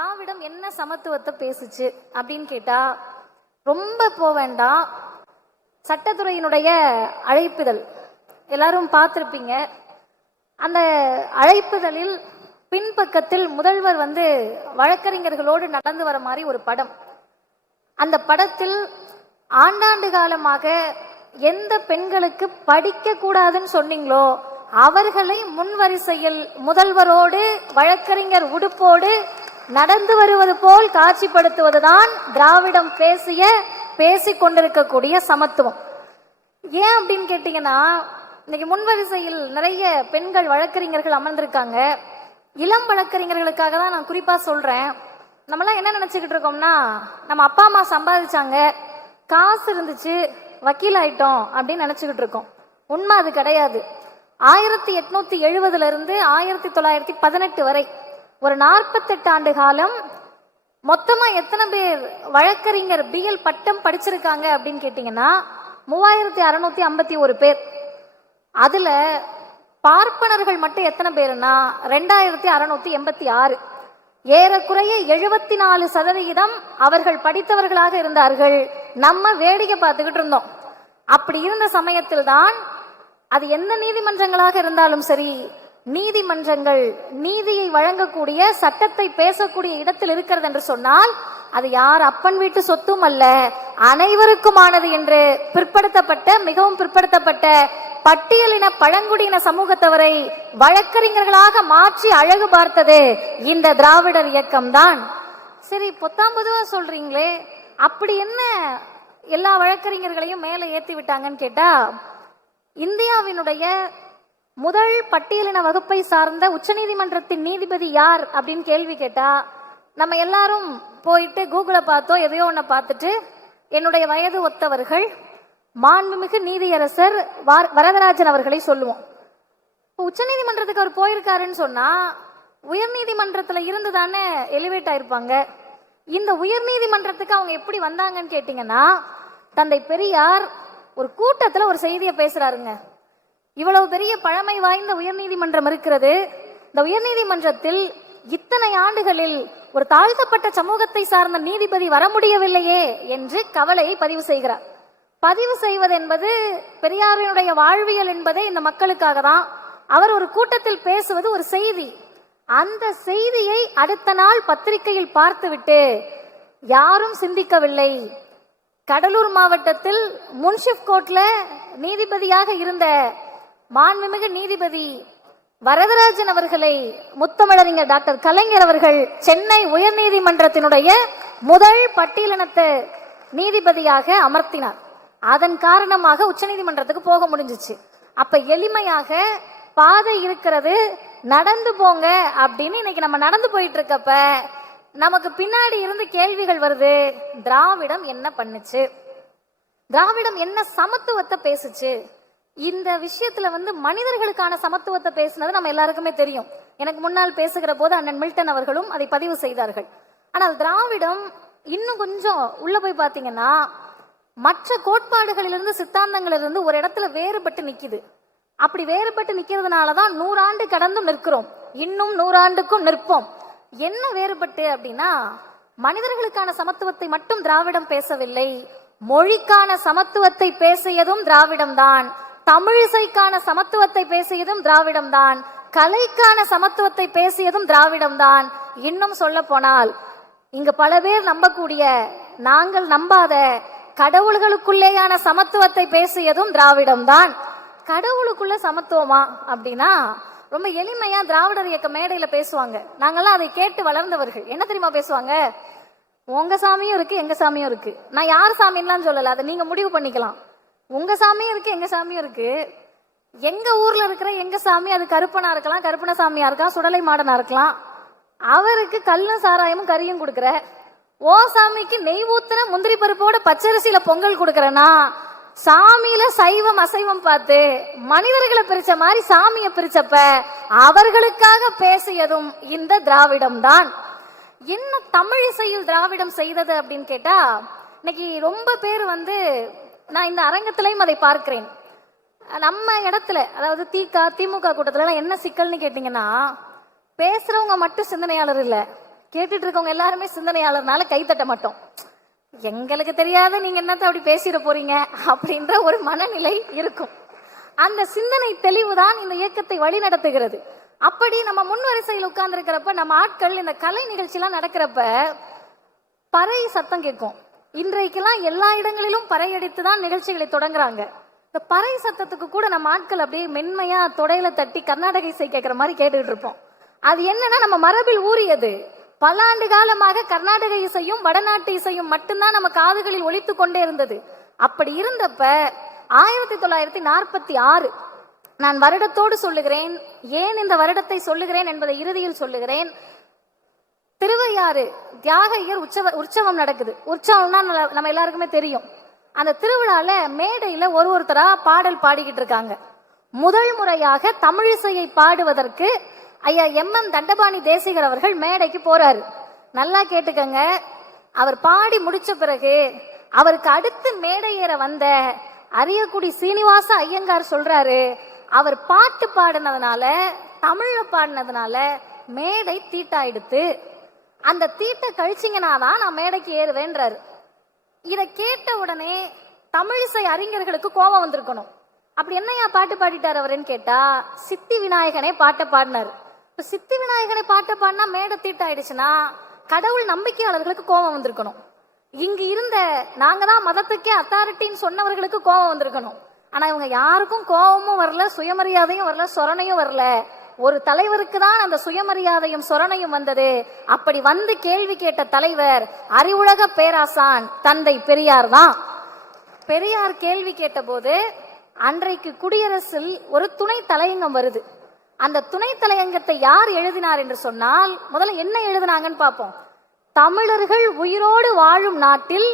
திராவிடம் என்ன சமத்துவத்தை பேசுச்சு அப்படின்னு கேட்டா ரொம்ப போக வேண்டாம். சட்டத்துறையினுடைய அழைப்புதல் எல்லாரும் பார்த்துருப்பீங்க. அந்த அழைப்புதலில் பின்பக்கத்தில் முதல்வர் வழக்கறிஞர்களோடு நடந்து வர மாதிரி ஒரு படம். அந்த படத்தில் ஆண்டாண்டு காலமாக எந்த பெண்களுக்கு படிக்க கூடாதுன்னு சொன்னீங்களோ அவர்களை முன்வரிசையில் முதல்வரோடு வழக்கறிஞர் உடுப்போடு நடந்து வருவது போல் காட்சிப்படுத்துவதுதான் திராவிடம் பேசிக் கொண்டிருக்கக்கூடிய சமத்துவம். ஏன் அப்படின்னு கேட்டீங்கன்னா, இன்னைக்கு முன்வரிசையில் நிறைய பெண்கள் வழக்கறிஞர்கள் அமர்ந்திருக்காங்க. இளம் வழக்கறிஞர்களுக்காக தான் நான் குறிப்பா சொல்றேன். நம்மளாம் என்ன நினைச்சுக்கிட்டு இருக்கோம்னா, நம்ம அப்பா அம்மா சம்பாதிச்சாங்க, காசு இருந்துச்சு, வக்கீல் ஆயிட்டோம் அப்படின்னு நினைச்சுக்கிட்டு இருக்கோம். உண்மை அது கிடையாது. 1870 இருந்து 1918 வரை ஒரு 48 ஆண்டு காலம் மொத்தமா எத்தனை பேர் வழக்கறிஞர் பிஎல் பட்டம் படிச்சிருக்காங்க அப்படின்னு கேட்டீங்கன்னா 3651 பேர். அதுல பார்ப்பனர்கள் மட்டும் எத்தனை பேருன்னா 2686. ஏறக்குறைய 74% அவர்கள் படித்தவர்களாக இருந்தார்கள். நம்ம வேடிக்கை பார்த்துக்கிட்டு இருந்தோம். அப்படி இருந்த சமயத்தில் தான் அது எந்த நீதிமன்றங்களாக இருந்தாலும் சரி, நீதிமன்றங்கள் நீதியை வழங்கக்கூடிய சட்டத்தை பேசக்கூடிய இடத்தில் இருக்கிறது என்று சொன்னால் அது யார் அப்பன் வீட்டு சொத்தும் அல்ல, அனைவருக்குமானது என்று மிகவும் பிற்படுத்தப்பட்ட பட்டியலின பழங்குடியின சமூகத்தவரை வழக்கறிஞர்களாக மாற்றி அழகு பார்த்தது இந்த திராவிடர் இயக்கம்தான். சரி, பொத்தாம்பதுவா சொல்றீங்களே, அப்படி என்ன எல்லா வழக்கறிஞர்களையும் மேலே ஏத்தி விட்டாங்கன்னு கேட்டா, இந்தியாவினுடைய முதல் பட்டியலின வகுப்பை சார்ந்த உச்சநீதிமன்றத்தின் நீதிபதி யார் அப்படின்னு கேள்வி கேட்டா நம்ம எல்லாரும் போயிட்டு கூகுளை பார்த்தோ எதையோ ஒன்ன பார்த்துட்டு என்னுடைய வயது ஒத்தவர்கள் மாண்புமிகு நீதியரசர் வரதராஜன் அவர்களை சொல்லுவோம். உச்சநீதிமன்றத்துக்கு அவர் போயிருக்காருன்னு சொன்னா உயர் நீதிமன்றத்துல இருந்து தானே எலிவேட் ஆயிருப்பாங்க. இந்த உயர் நீதிமன்றத்துக்கு அவங்க எப்படி வந்தாங்கன்னு கேட்டீங்கன்னா, தந்தை பெரியார் ஒரு கூட்டத்துல ஒரு செய்தியை பேசுறாருங்க. இவ்வளவு பெரிய பழமை வாய்ந்த உயர்நீதிமன்றம் இருக்கிறது, இந்த உயர்நீதிமன்றத்தில் இத்தனை ஆண்டுகளில் ஒரு தாழ்த்தப்பட்ட சமூகத்தை சார்ந்த நீதிபதி வர முடியவில்லையே என்று கவலையை பதிவு செய்கிறார். பதிவு செய்வது என்பது பெரியாரினுடைய வாழ்வியல் என்பதே இந்த மக்களுக்காக தான். அவர் ஒரு கூட்டத்தில் பேசுவது ஒரு செய்தி. அந்த செய்தியை அடுத்த நாள் பத்திரிகையில் பார்த்துவிட்டு யாரும் சிந்திக்கவில்லை. கடலூர் மாவட்டத்தில் முன்சிப் கோர்ட்ல நீதிபதியாக இருந்த மாண்புமிகு நீதிபதி வரதராஜன் அவர்களை முத்தமிழறிஞர் டாக்டர் கலைஞர் அவர்கள் சென்னை உயர் நீதிமன்றத்தினுடைய முதல் பட்டியலினத்து நீதிபதியாக அமர்த்தினார். அதன் காரணமாக உச்சநீதிமன்றத்துக்கு போக முடிஞ்சிச்சு. அப்ப எளிமையாக பாதை இருக்கிறது, நடந்து போங்க அப்படின்னு இன்னைக்கு நம்ம நடந்து போயிட்டு இருக்கப்ப நமக்கு பின்னாடி இருந்து கேள்விகள் வருது. திராவிடம் என்ன பண்ணுச்சு? திராவிடம் என்ன சமத்துவத்தை பேசுச்சு? இந்த விஷயத்துல மனிதர்களுக்கான சமத்துவத்தை பேசினது நம்ம எல்லாருக்குமே தெரியும். எனக்கு முன்னால் பேசுகிற போது அண்ணன் மில்டன் அவர்களும் அதை பதிவு செய்தார்கள். ஆனால் திராவிடம் இன்னும் கொஞ்சம் உள்ள போய் பாத்தீங்கன்னா மற்ற கோட்பாடுகளிலிருந்து சித்தாந்தங்களிலிருந்து ஒரு இடத்துல வேறுபட்டு நிக்குது. அப்படி வேறுபட்டு நிக்கிறதுனாலதான் 100 ஆண்டு கடந்தும் நிற்கிறோம், இன்னும் 100 ஆண்டுக்கும் நிற்போம். என்ன வேறுபட்டு அப்படின்னா, மனிதர்களுக்கான சமத்துவத்தை மட்டும் திராவிடம் பேசவில்லை, மொழிக்கான சமத்துவத்தை பேசியதும் திராவிடம் தான், தமிழிசைக்கான சமத்துவத்தை பேசியதும் திராவிடம் தான், கலைக்கான சமத்துவத்தை பேசியதும் திராவிடம் தான். இன்னும் சொல்ல போனால் இங்கு பல பேர் நம்பக்கூடிய, நாங்கள் நம்பாத கடவுள்களுக்குள்ளேயான சமத்துவத்தை பேசியதும் திராவிடம் தான். கடவுளுக்குள்ள சமத்துவமா அப்படின்னா ரொம்ப எளிமையா திராவிடர் இயக்க மேடையில பேசுவாங்க. நாங்கெல்லாம் அதை கேட்டு வளர்ந்தவர்கள். என்ன தெரியுமா பேசுவாங்க? உங்க சாமியும் இருக்கு, எங்க சாமியும் இருக்கு. நான் யார் சாமின்லாம் சொல்லல, அதை நீங்க முடிவு பண்ணிக்கலாம். உங்க சாமியும் இருக்கு, எங்க சாமியும் இருக்கு. எங்க ஊர்ல இருக்கிற எங்க சாமி அது கருப்பனா இருக்கலாம், கருப்பன சாமியா இருக்கலாம், சுடலை மாடனா இருக்கலாம். அவருக்கு கல்லும் சாராயமும் கறியும் கொடுக்குற, ஓ சாமிக்கு நெய் ஊத்துற முந்திரி பருப்போட பச்சரிசியில பொங்கல் கொடுக்கறனா, சாமியில சைவம் அசைவம் பார்த்து மனிதர்களை பிரிச்ச மாதிரி சாமிய பிரிச்சப்ப அவர்களுக்காக பேசியதும் இந்த திராவிடம் தான். என்ன தமிழிசையில் திராவிடம் செய்தது அப்படின்னு கேட்டா, இன்னைக்கு ரொம்ப பேர் நான் இந்த அரங்கத்திலையும் அதை பார்க்கிறேன். நம்ம இடத்துல, அதாவது திமுக கூட்டத்துல என்ன சிக்கல்னு கேட்டீங்கன்னா, பேசுறவங்க மட்டும் சிந்தனையாளர் இல்ல, கேட்டுட்டு இருக்கவங்க எல்லாருமே சிந்தனையாளர்னால கைத்தட்ட மாட்டோம். எங்களுக்கு தெரியாத நீங்க என்னத்த அப்படி பேசிட போறீங்க அப்படின்ற ஒரு மனநிலை இருக்கும். அந்த சிந்தனை தெளிவுதான் இந்த இயக்கத்தை வழி நடத்துகிறது. அப்படி நம்ம முன் வரிசையில் உட்கார்ந்து இருக்கிறப்ப, நம்ம ஆட்கள் இந்த கலை நிகழ்ச்சி எல்லாம் நடக்கிறப்ப பறை சத்தம் கேட்கும். இன்றைக்கெல்லாம் எல்லா இடங்களிலும் பறை அடித்து தான் நிகழ்ச்சிகளை தொடங்குறாங்க. இந்த பறை சத்தத்துக்கு கூட நம்ம ஆட்கள் அப்படியே மென்மையா தொடையில தட்டி கர்நாடக இசை கேட்கிற மாதிரி கேட்டுக்கிட்டு இருப்போம். அது என்னன்னா நம்ம மரபில் ஊறியது. பல ஆண்டு காலமாக கர்நாடக இசையும் வடநாட்டு இசையும் மட்டும்தான் நம்ம காதுகளில் ஒலித்து கொண்டே இருந்தது. அப்படி இருந்தப்ப 1946 நான் வருடத்தோடு சொல்லுகிறேன். ஏன் இந்த வருடத்தை சொல்லுகிறேன் என்பதை இறுதியில் சொல்லுகிறேன். திருவையாறு தியாகையர் உற்சவம் நடக்குது. உற்சவம்னா நம்ம எல்லாருக்குமே தெரியும். அந்த திருவிழால மேடையில ஒருத்தரா பாடல் பாடிக்கிட்டு இருக்காங்க. முதல் முறையாக தமிழிசையை பாடுவதற்கு ஐயா MM தண்டபாணி தேசிகர் அவர்கள் மேடைக்கு போறாரு. நல்லா கேட்டுக்கங்க. அவர் பாடி முடிச்ச பிறகு அவருக்கு அடுத்து மேடை ஏற வந்த அரியக்குடி சீனிவாச ஐயங்கார் சொல்றாரு, அவர் பாட்டு பாடினதுனால, தமிழ்ல பாடினதுனால மேடை தீட்டாயிடுத்து. அந்த தீட்டை கழிச்சிங்கனாதான் நான் மேடைக்கு ஏறுவேன்றாரு. இதை கேட்ட உடனே தமிழிசை அறிஞர்களுக்கு கோபம் வந்திருக்கணும். அப்படி என்னையா பாட்டு பாடிட்டார் அவருன்னு கேட்டா, சித்தி விநாயகனே பாட்டை பாடினார். சித்தி விநாயகனை பாட்டை பாடினா மேடை தீட்டாயிடுச்சுன்னா கடவுள் நம்பிக்கையாளர்களுக்கு கோபம் வந்திருக்கணும். இங்கு இருந்த நாங்க தான் மதத்துக்கே அத்தாரிட்டின்னு சொன்னவர்களுக்கு கோபம் வந்திருக்கணும். ஆனா இவங்க யாருக்கும் கோபமும் வரல, சுயமரியாதையும் வரல, சொரணையும் வரல. ஒரு தலைவருக்கு தான் அந்த சுயமரியாதையும் சொரணையும் வந்தது. அப்படி வந்து கேள்வி கேட்ட தலைவர் அறிவுலக பேராசான் தந்தை பெரியார் தான். பெரியார் கேள்வி கேட்ட போது அன்றைக்கு குடியரசில் ஒரு துணை தலையங்கம் வருது. அந்த துணை தலையங்கத்தை யார் எழுதினார் என்று சொன்னால், முதல்ல என்ன எழுதினாங்கன்னு பார்ப்போம். தமிழர்கள் உயிரோடு வாழும் நாட்டில்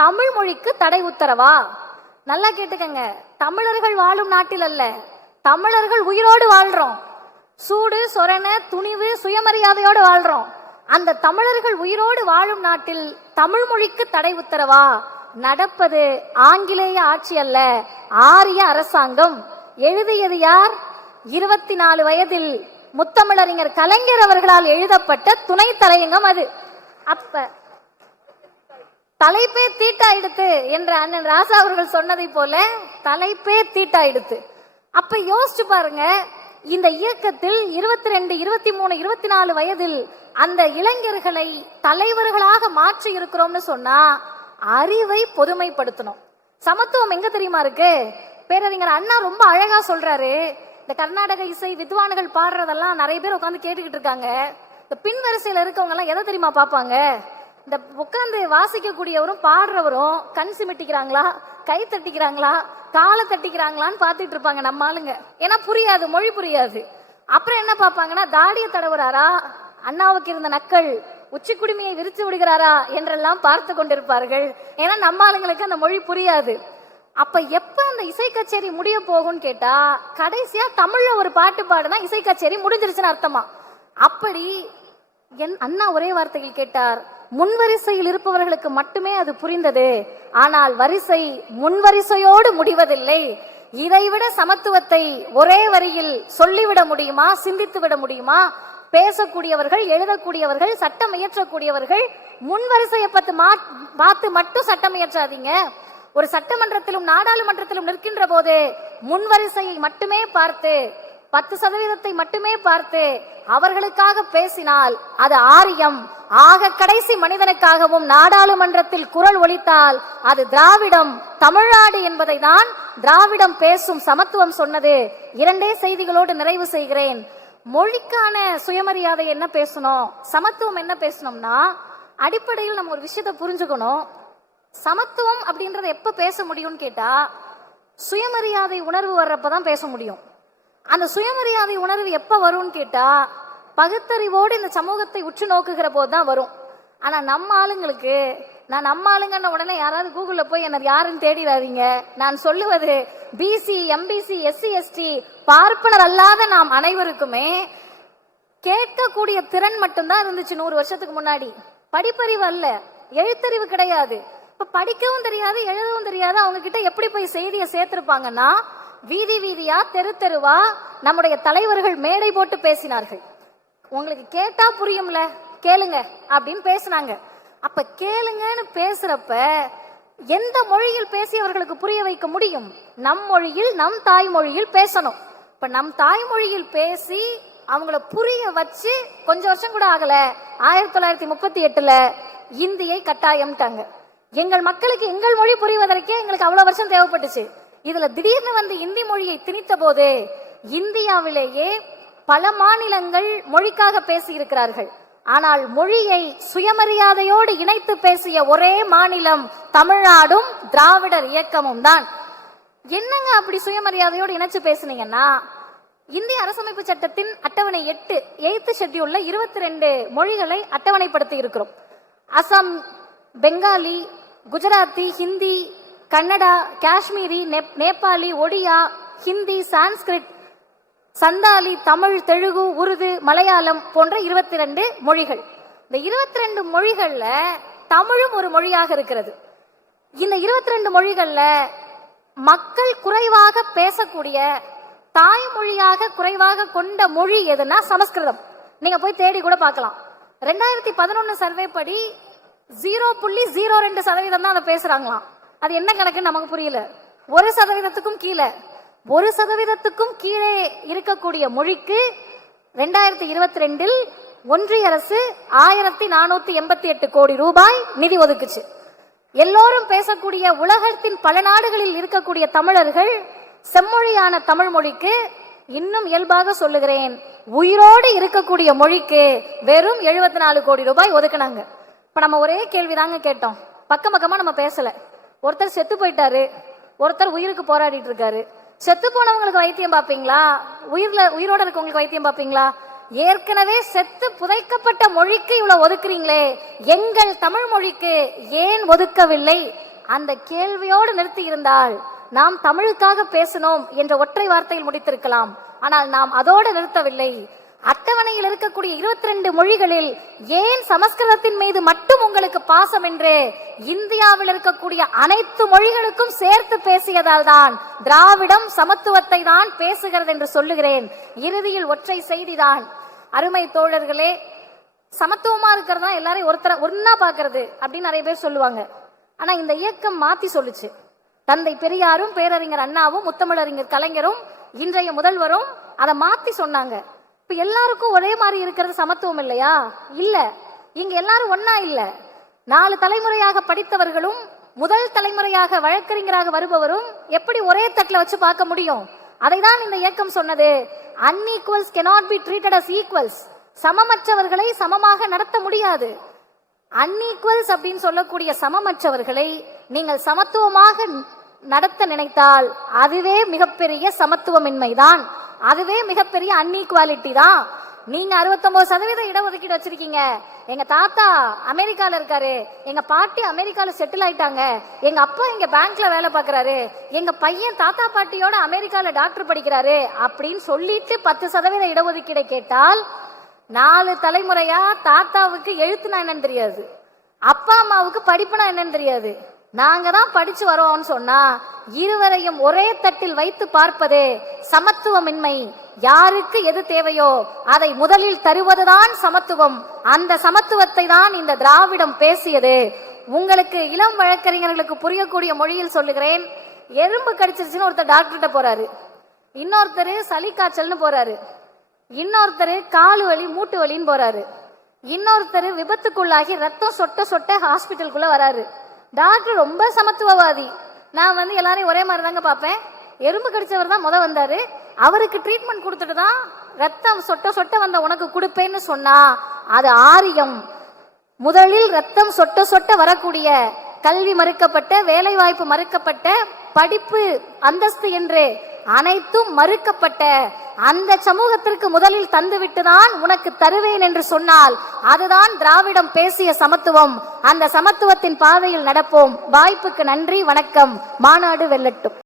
தமிழ் மொழிக்கு தடை உத்தரவா? நல்லா கேட்டுக்கங்க. தமிழர்கள் வாழும் நாட்டில் அல்ல, தமிழர்கள் உயிரோடு வாழ்றோம். சூடு சொரண துணிவு சுயமரியாதையோடு வாழ்றோம். அந்த தமிழர்கள் உயிரோடு வாழும் நாட்டில் தமிழ் மொழிக்கு தடை உத்தரவா? நடப்பது ஆங்கிலேய ஆட்சி அல்ல, ஆரிய அரசாங்கம். எழுதியது யார்? 24 வயதில் முத்தமிழறிஞர் கலைஞர் அவர்களால் எழுதப்பட்ட துணை தலையங்கம் அது. அப்ப தலைப்பே தீட்டாயிடுத்து என்று அண்ணன் ராசா அவர்கள் சொன்னதை போல தலைப்பே தீட்டாயிடுத்து. அப்ப யோசிச்சு பாருங்க, இந்த இயக்கத்தில் 22, 23, 24 வயதில் அந்த இளைஞர்களை தலைவர்களாக மாற்றி இருக்கிறோம்னு சொன்னா அறிவை பொதுமைப்படுத்தணும். சமத்துவம் எங்க தெரியுமா இருக்கு? பேரறிஞர் அண்ணா ரொம்ப அழகா சொல்றாரு. இந்த கர்நாடக இசை வித்வான்கள் பாடுறதெல்லாம் நிறைய பேர் உட்காந்து கேட்டுக்கிட்டு இருக்காங்க. இந்த பின் வரிசையில இருக்கவங்க எல்லாம் எதை தெரியுமா பார்ப்பாங்க? இந்த உட்காந்து வாசிக்கக்கூடியவரும் பாடுறவரும் கண் சிமிட்டிக்கிறாங்களா, கை தட்டிக்கிறாங்களா, காலை தட்டிக்கிறாங்களான்னு பார்த்துட்டு இருப்பாங்க நம்ம ஆளுங்க. ஏன்னா புரியாது, மொழி புரியாது. அப்புறம் என்ன பார்ப்பாங்கன்னா, தாடிய தடவுறாரா, அண்ணாவுக்கு இருந்த நக்கல் உச்சி குடுமையை விரித்து விடுகிறாரா என்றெல்லாம் பார்த்து கொண்டிருப்பார்கள். ஏன்னா நம்ம ஆளுங்களுக்கு அந்த மொழி புரியாது. அப்ப எப்ப அந்த இசை கச்சேரி முடிய போகும்னு கேட்டா, கடைசியா தமிழ்ல ஒரு பாட்டு பாடுனா இசை கச்சேரி முடிஞ்சிருச்சுன்னு அர்த்தமா. அப்படி அண்ணா ஒரே வார்த்தையில் கேட்டார், முன்வரிசையில் இருப்பவர்களுக்கு மட்டுமே அது புரிந்தது. ஆனால் வரிசை முன்வரிசையோடு முடிவதில்லை. இதைவிட சமத்துவத்தை ஒரே வரியில் சொல்லிவிட முடியுமா, சிந்தித்து விட முடியுமா? பேசக்கூடியவர்கள், எழுதக்கூடியவர்கள், சட்டம் இயற்றக்கூடியவர்கள் முன்வரிசையை பார்த்து மட்டும் சட்டம் இயற்றாதீங்க. ஒரு சட்டமன்றத்திலும் நாடாளுமன்றத்திலும் நிற்கின்ற போது முன்வரிசையை மட்டுமே பார்த்து 10% மட்டுமே பார்த்து அவர்களுக்காக பேசினால் அது ஆரியம். ஆக கடைசி மனிதனுக்காகவும் நாடாளுமன்றத்தில் குரல் ஒலித்தால் அது திராவிடம், தமிழ்நாடு என்பதை தான் திராவிடம் பேசும் சமத்துவம் சொன்னது. 2 செய்திகளோடு நிறைவு செய்கிறேன். மொழிக்கான சுயமரியாதை என்ன பேசணும், சமத்துவம் என்ன பேசணும்னா, அடிப்படையில் நம்ம ஒரு விஷயத்தை புரிஞ்சுக்கணும். சமத்துவம் அப்படின்றத எப்ப பேச முடியும்னு கேட்டா, சுயமரியாதை உணர்வு வர்றப்பதான் பேச முடியும். அந்த சுயமரியாதை உணர்வு எப்ப வரும்னு கேட்டா, பகுத்தறிவோடு இந்த சமூகத்தை உற்று நோக்குகிற போதுதான் வரும். ஆனா நம்ம ஆளுங்களுக்கு, நான் நம்ம ஆளுங்கன்ன உடனே யாராவது கூகுள்ல போய் என்ன யாருன்னு தேடிடாதீங்க. நான் சொல்லுவது பிசி, எம்பிசி, எஸ்சி, எஸ்டி, பார்ப்பனர் அல்லாத நாம் அனைவருக்குமே கேட்கக்கூடிய திறன் மட்டும்தான் இருந்துச்சு 100 வருஷத்துக்கு முன்னாடி. படிப்பறிவு அல்ல, எழுத்தறிவு கிடையாது. இப்ப படிக்கவும் தெரியாது, எழுதவும் தெரியாது. அவங்க கிட்ட எப்படி போய் செய்தியை சேர்த்திருப்பாங்கன்னா, வீதி வீதியா, தெரு தெருவா நம்முடைய தலைவர்கள் மேடை போட்டு பேசினார்கள். உங்களுக்கு கேட்டா புரியும்ல, கேளுங்க அப்படின்னு பேசுனாங்க. அப்ப கேளுங்கன்னு பேசுறப்ப எந்த மொழியில் பேசியவர்களுக்கு புரிய வைக்க முடியும்? நம் மொழியில், நம் தாய்மொழியில் பேசணும். இப்ப நம் தாய்மொழியில் பேசி அவங்கள புரிய வச்சு கொஞ்சம் வருஷம் கூட ஆகல, 1938 இந்தியை கட்டாயம்ட்டாங்க. எங்கள் மக்களுக்கு எங்கள் மொழி புரிவதற்கே எங்களுக்கு அவ்வளவு வருஷம் தேவைப்பட்டுச்சு. இதுல திடீர்னு வந்து இந்தி மொழியை திணித்த போது இந்தியாவிலேயே பல மாநிலங்கள் மொழிக்காக பேசி இருக்கிறார்கள். ஆனால் மொழியை சுயமரியாதையோடு இணைத்து பேசிய ஒரே மாநிலம் தமிழ்நாடும் திராவிடர் இயக்கமும் தான். என்னங்க அப்படி சுயமரியாதையோடு இணைச்சு பேசுனீங்கன்னா, இந்திய அரசமைப்பு சட்டத்தின் அட்டவணை 8 ஷெட்யூல்ல 22 மொழிகளை அட்டவணைப்படுத்தி இருக்கிறோம். அசாம், பெங்காலி, குஜராத்தி, ஹிந்தி, கன்னடா, காஷ்மீரி, நேபாளி, ஒடியா, ஹிந்தி, சான்ஸ்கிரிட், சந்தாலி, தமிழ், தெலுங்கு, உருது, மலையாளம் போன்ற 22 மொழிகள். இந்த 22 மொழிகள்ல தமிழும் ஒரு மொழியாக இருக்கிறது. இந்த 22 மொழிகள்ல மக்கள் குறைவாக பேசக்கூடிய தாய்மொழியாக குறைவாக கொண்ட மொழி எதுனா சமஸ்கிருதம். நீங்க போய் தேடி கூட பார்க்கலாம். 2011 சர்வே படி 0.02% தான் அதை பேசுறாங்களாம். அது என்ன கணக்குன்னு நமக்கு புரியல. 1%க்கும் கீழே, 1%க்கும் கீழே இருக்கக்கூடிய மொழிக்கு 2022 ஒன்றிய அரசு 1488 கோடி ரூபாய் நிதி ஒதுக்குச்சு. எல்லோரும் பேசக்கூடிய உலகத்தின் பல நாடுகளில் இருக்கக்கூடிய தமிழர்கள் செம்மொழியான தமிழ் மொழிக்கு, இன்னும் இயல்பாக சொல்லுகிறேன், உயிரோடு இருக்கக்கூடிய மொழிக்கு வெறும் 74 கோடி ரூபாய் ஒதுக்குனாங்க. இப்ப நம்ம ஒரே கேள்விதாங்க கேட்டோம். பக்கம் பக்கமா நம்ம பேசல. ஒருத்தர் செத்து போயிட்டாரு, ஒருத்தர் உயிருக்கு போராடிட்டு இருக்காரு. செத்து போனவங்களுக்கு வைத்தியம் பார்ப்பீங்களா? உயிரோட இருக்கவங்களுக்கு வைத்தியம் பார்ப்பீங்களா? ஏற்கனவே செத்து புதைக்கப்பட்ட மொழிக்கு இவ்வளவு ஒதுக்குறீங்களே, எங்கள் தமிழ் மொழிக்கு ஏன் ஒதுக்கவில்லை? அந்த கேள்வியோடு நிறுத்தி இருந்தால் நாம் தமிழுக்காக பேசணும் என்ற ஒற்றை வார்த்தையில் முடித்திருக்கலாம். ஆனால் நாம் அதோடு நிறுத்தவில்லை. அட்டவணையில் இருக்கக்கூடிய 22 மொழிகளில் ஏன் சமஸ்கிருதத்தின் மீது மட்டும் உங்களுக்கு பாசம் என்று இந்தியாவில் இருக்கக்கூடிய அனைத்து மொழிகளுக்கும் சேர்த்து பேசியதால் தான் திராவிடம் சமத்துவத்தை தான் பேசுகிறது என்று சொல்லுகிறேன். இறுதியில் ஒற்றை செய்திதான். அருமை தோழர்களே, சமத்துவமா இருக்கிறதா எல்லாரையும் ஒன்னா பாக்குறது அப்படின்னு நிறைய பேர் சொல்லுவாங்க. ஆனா இந்த இயக்கம் மாத்தி சொல்லுச்சு. தந்தை பெரியாரும் பேரறிஞர் அண்ணாவும் முத்தமிழறிஞர் கலைஞரும் இன்றைய முதல்வரும் அதை மாத்தி சொன்னாங்க. இப்ப எல்லாருக்கும் ஒரே மாதிரி இருக்கிறது சமத்துவம் இல்லையா? இல்ல. இங்க எல்லாரும் ஒன்னா இல்ல. 4 தலைமுறையாக படித்தவர்களும் முதல் தலைமுறையாக வழக்கறிஞராக வருபவரும் எப்படி ஒரே தட்டுல வச்சு பார்க்க முடியும்? அதைதான் இந்த இயக்கம் சொன்னது. Unequals cannot be treated as equals. சமமற்றவர்களை சமமாக நடத்த முடியாது. அன்ஈக்குவல்ஸ் அப்படின்னு சொல்லக்கூடிய சமமற்றவர்களை நீங்கள் சமத்துவமாக நடத்த நினைத்தால் அதுவே மிகப்பெரிய சமத்துவமின்மைதான். அதுவே மிகப்பெரிய அன்ஈக்குவாலிட்டி தான். நீங்க 69% இடஒதுக்கீடு வச்சிருக்கீங்க. எங்க தாத்தா அமெரிக்கால இருக்காரு, எங்க பாட்டி அமெரிக்கால செட்டில் ஆயிட்டாங்க, எங்க அப்பா இங்க பேங்க்ல வேலை பார்க்கறாரு, எங்க பையன் தாத்தா பாட்டியோட அமெரிக்கால டாக்டர் படிக்கிறாரு அப்படின்னு சொல்லிட்டு 10% இடஒதுக்கீடை கேட்டால் 4 தலைமுறையா தாத்தாவுக்கு எழுத்துனா என்னன்னு தெரியாது, அப்பா அம்மாவுக்கு படிப்புனா என்னன்னு தெரியாது. நாங்க தான் படிச்சு வரோம்னு சொன்னா இருவரையும் ஒரே தட்டில் வைத்து பார்ப்பது சமத்துவமின்மை. யாருக்கு எது தேவையோ அதை முதலில் தருவதுதான் சமத்துவம். அந்த சமத்துவத்தை தான் இந்த திராவிடம் பேசியது. உங்களுக்கு இளம் வழக்கறிஞர்களுக்கு புரியக்கூடிய மொழியில் சொல்லுகிறேன். எறும்பு கடிச்சிருச்சுன்னு ஒருத்தர் டாக்டர்கிட்ட போறாரு, இன்னொருத்தர் சளி காய்ச்சல்னு போறாரு, இன்னொருத்தர் காலு வலி மூட்டு வலின்னு போறாரு, இன்னொருத்தர் விபத்துக்குள்ளாகி ரத்தம் சொட்ட சொட்ட ஹாஸ்பிட்டலுக்குள்ள வராரு. டாக்டர் ரொம்ப சமத்துவவாதி. நான் எல்லாரையும் ஒரே மாதிரி தாங்க பார்ப்பேன். எறும்பு கடிச்சவர் தான் வந்தாரு, அவருக்கு ட்ரீட்மெண்ட் கொடுத்துட்டு தான் ரத்தம் சொட்ட சொட்ட வந்த உனக்கு கொடுப்பேன்னு சொன்னா அது ஆரியம். முதலில் ரத்தம் சொட்ட சொட்ட வரக்கூடிய கல்வி மறுக்கப்பட்ட, வேலை வாய்ப்பு மறுக்கப்பட்ட, படிப்பு அந்தஸ்து என்று அனைத்தும் மறுக்கப்பட்ட அந்த சமூகத்திற்கு முதலில் தந்துவிட்டுதான் உனக்கு தருவேன் என்று சொன்னால் அதுதான் திராவிடம் பேசிய சமத்துவம். அந்த சமத்துவத்தின் பாதையில் நடப்போம். வாய்ப்புக்கு நன்றி, வணக்கம். மாநாடு வெல்லட்டும்.